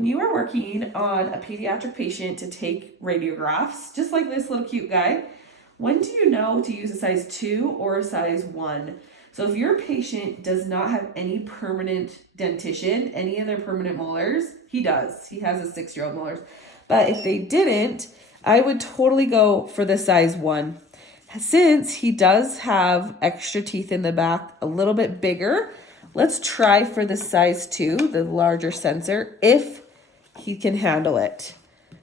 When you are working on a pediatric patient to take radiographs, just like this little cute guy, when do you know to use a size 2 or a size 1? So if your patient does not have any permanent dentition, any of their permanent molars, he does. He has a 6-year-old molars. But if they didn't, I would totally go for the size 1. Since he does have extra teeth in the back, a little bit bigger, let's try for the size 2, the larger sensor, if he can handle it.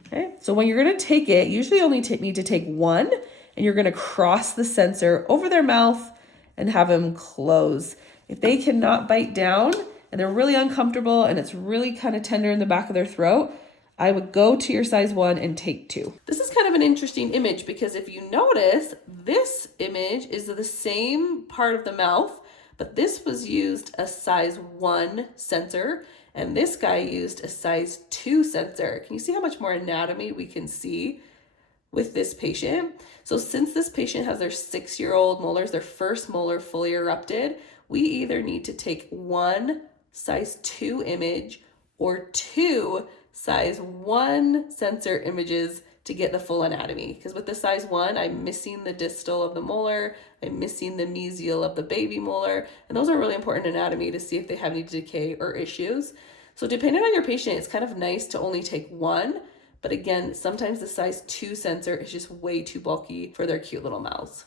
Okay, so when you're going to take it, you usually only need to take 1, and you're going to cross the sensor over their mouth and have them close. If they cannot bite down and they're really uncomfortable and it's really kind of tender in the back of their throat, I would go to your size 1 and take 2. This is kind of an interesting image because if you notice, this image is the same part of the mouth, but this was used a size 1 sensor and this guy used a size 2 sensor. Can you see how much more anatomy we can see with this patient? So since this patient has their 6-year-old molars, their first molar fully erupted, we either need to take 1 size 2 image or 2 size 1 sensor images to get the full anatomy. Because with the size 1, I'm missing the distal of the molar, I'm missing the mesial of the baby molar, and those are really important anatomy to see if they have any decay or issues. So depending on your patient, it's kind of nice to only take 1, but again, sometimes the size 2 sensor is just way too bulky for their cute little mouths.